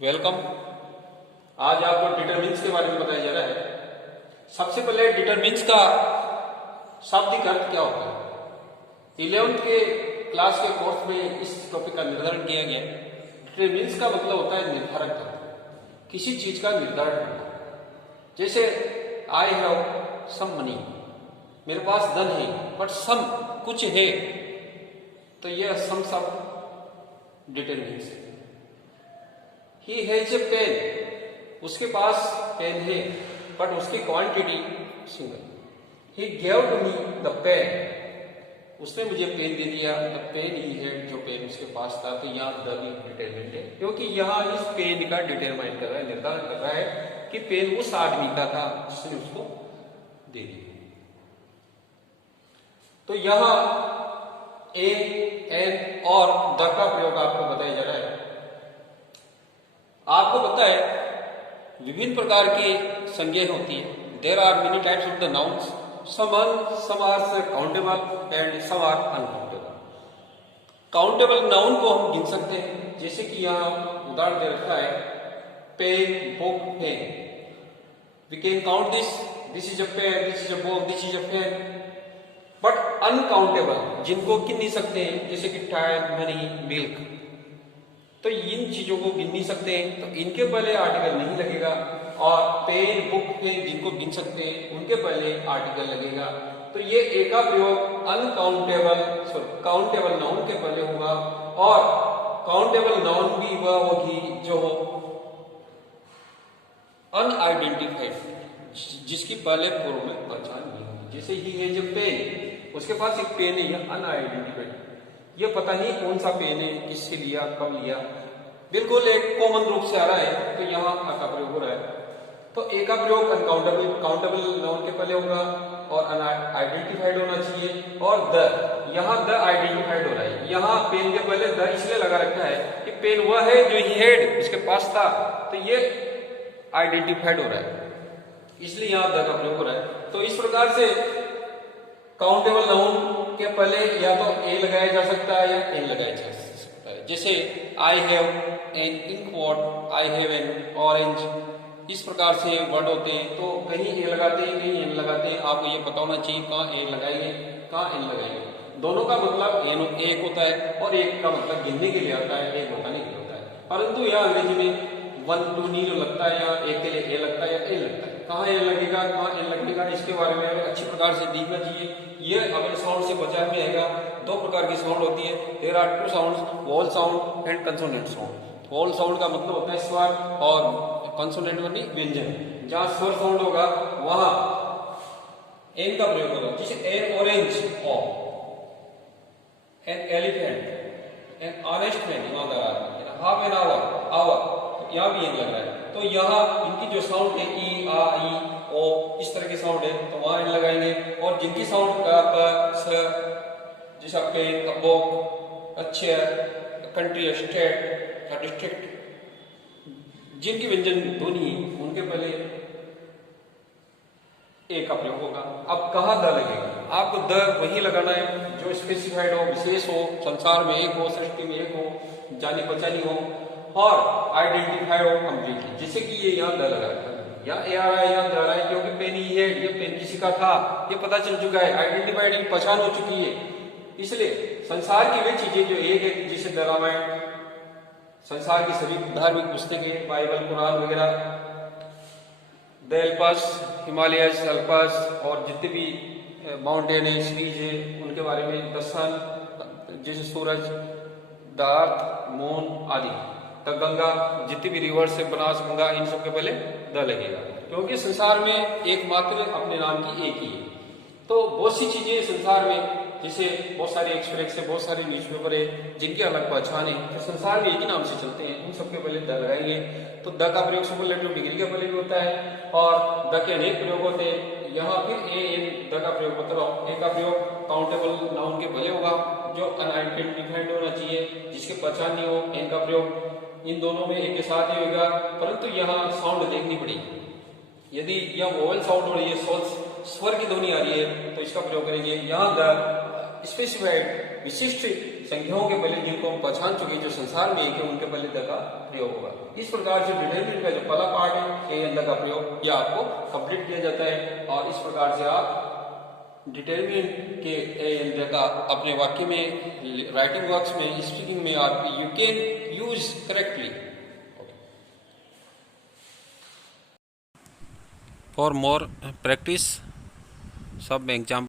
Welcome. आज आपको determines के बारे में बताया जा रहा है। सबसे पहले डिटरमिन्स का शाब्दिक अर्थ क्या होता है। 11th के क्लास के कोर्स में इस टॉपिक का निर्धारण किया गया है। डिटरमिन्स का मतलब होता है निर्धारक करना, किसी चीज का निर्धारण करना। जैसे आई हैव सम मनी, मेरे पास धन है, बट सम कुछ है, तो यह सम शब्द डिटरमिन्स है। ही हैज ए पेन, उसके पास पेन है, बट उसकी quantity single. He gave to me the pen, उसने मुझे पेन दे दिया। द पेन ही हैड, जो पेन उसके पास था। तो यहाँ द भी डिटरमिनेंट है, क्योंकि यहाँ इस पेन का डिटरमाइन कर रहा है, निर्धारण कर रहा है कि पेन उस आदमी का था जिसने उसको दे दी। तो यहाँ ए, एन और द का प्रयोग आपको बताया जा रहा है। आपको पता है विभिन्न प्रकार की संज्ञा होती है। There are many types of the nouns, some are countable and some are uncountable. Countable noun को हम गिन सकते हैं, जैसे कि यहाँ उदाहरण दे रखा है pen, book, pen. We can count this is a pen, this is a book, this is a pen. But uncountable, जिनको गिन नहीं सकते हैं, जैसे कि टाइम, मनी, मिल्क, तो इन चीजों को गिन नहीं सकते हैं, तो इनके पहले आर्टिकल नहीं लगेगा। और पेन, बुक, पेन जिनको गिन सकते हैं, उनके पहले आर्टिकल लगेगा। तो ये ए का प्रयोग काउंटेबल नाउन के पहले होगा। और काउंटेबल नाउन भी वह होगी जो अनआइडेंटिफाइड, जिसकी पहले पूर्व में पहचान नहीं होगी। जैसे ही है जब पेन, उसके पास एक पेन है, यह अनआइडेंटिफाइड, ये पता नहीं कौन सा पेन है, किससे लिया, कब लिया, बिल्कुल एक कॉमन रूप से आ रहा है। तो यहाँ आ का प्रयोग हो रहा है। तो ए का प्रयोग काउंटेबल नाउन के पहले होगा और अनआइडेंटिफाइड होना चाहिए। और द, यहाँ द आइडेंटिफाइड हो रहा है। यहाँ पेन के पहले द इसलिए लगा रखा है कि पेन वह है जो ही हेड, इसके पास था, तो ये आइडेंटिफाइड हो रहा है, इसलिए यहाँ द का प्रयोग हो रहा है। तो इस प्रकार से काउंटेबल नाउन के पहले या तो ए लगाया जा सकता है या एन लगाया जा सकता है। जैसे I have an ink, I have an orange, इस प्रकार से वर्ड होते हैं। तो कहीं ए लगाते हैं, कहीं एन लगाते हैं। आपको ये पता होना चाहिए कहाँ ए लगाएंगे, कहाँ एन लगाएंगे। दोनों का मतलब एन एक होता है और एक का मतलब गिनने के लिए आता है, एक बताने के लिए होता है। परंतु यहाँ अंग्रेजी में 1 2 नहीं लगता है, या एक के लिए ए लगता है या ए लगता है। कहाँ ए लगेगा, कहाँ एन लगेगा, इसके बारे में अच्छी प्रकार से देखना चाहिए। ये अगर साउंड से बचाव में आएगा। 2 प्रकार की साउंड होती है। There are 2 sounds, vowel sound and consonant sound. Vowel sound का मतलब होता है स्वर, और कंसोनेंट यानी व्यंजन। जहां स्वर साउंड होगा वहां एन का प्रयोग होगा। जैसे an orange, O, an elephant, an honest man, ईमानदार आदमी, हाफ एन आवर, आवर, यहाँ भी एन लग रहा है। तो यहाँ इनकी जो साउंड है ई, आ, ई, ओ, इस तरह के साउंड है, तो वहां एन लगाएंगे। और जिनकी साउंड का प, स, जैसा pen, book, chair, country, state, district, जिनकी व्यंजन ध्वनि उनके पहले ए का प्रयोग होगा। अब कहाँ द लगेगा, आपको द वही लगाना है जो स्पेसिफाइड हो, विशेष हो, संसार में एक हो, सृष्टि में एक हो, जानी पहचानी हो और आइडेंटिफाइड हो कंप्लीटली। जैसे कि ये यहाँ द लगा रखा है, यहाँ ए आ रहा है, यहाँ द आ रहा है, क्योंकि पेन ही है, ये पेन किसी का था, ये पता चल चुका है, आइडेंटिफाइड, पहचान हो चुकी है। इसलिए संसार की वे चीजें जो एक है, जैसे द रामायण, संसार की सभी धार्मिक पुस्तकें, बाइबल, कुरान वगैरह, द एल्पस, हिमालयस, अल्पस, और जितने भी माउंटेन है, सीरीज है, उनके बारे में, द सन, जैसे सूरज, द अर्थ, मून आदि, द गंगा, जितनी भी रिवर्स है, बनास, गंगा, इन सब के पहले द लगेगा, क्योंकि संसार में एकमात्र अपने नाम की एक ही है। तो बहुत सी चीजें संसार में, जैसे बहुत सारे एक्सप्रेस है, बहुत सारे न्यूज़पेपर है, जिनकी अलग पहचान है, तो संसार में एक ही नाम से चलते हैं, उन सबके पहले द लगाएंगे। तो द का प्रयोग सुपरलेटिव डिग्री के पहले भी होता है, और द के अनेक प्रयोग होते हैं। यहाँ फिर ए, एन, द का प्रयोग बता रहा हूँ। ए का प्रयोग काउंटेबल नाउन के पहले होगा, जो अनआइडेंटिफाइड होना चाहिए, जिसके पहचान नहीं हो। एन का प्रयोग इन दोनों में एक के साथ ही होगा, परंतु यहाँ साउंड देखनी पड़ेगी। यदि यह वोवल साउंड हो रही है, स्वर की ध्वनि आ रही है, तो इसका प्रयोग करेंगे। यहाँ द स्पेसिफाइड विशिष्ट संख्याओं के पहले जिनको हम पहचान चुके जो संसार में एक है उनके पहले द का प्रयोग होगा। इस प्रकार से डिटरमिनेंट का जो पहला पार्ट है ए एंड द का प्रयोग यह आपको कंप्लीट किया जाता है और इस प्रकार से आप डिटरमिनेंट के ए एंड द का अपने वाक्य में, राइटिंग वर्क्स में, स्पीकिंग में आप you can use correctly. For more practice, some example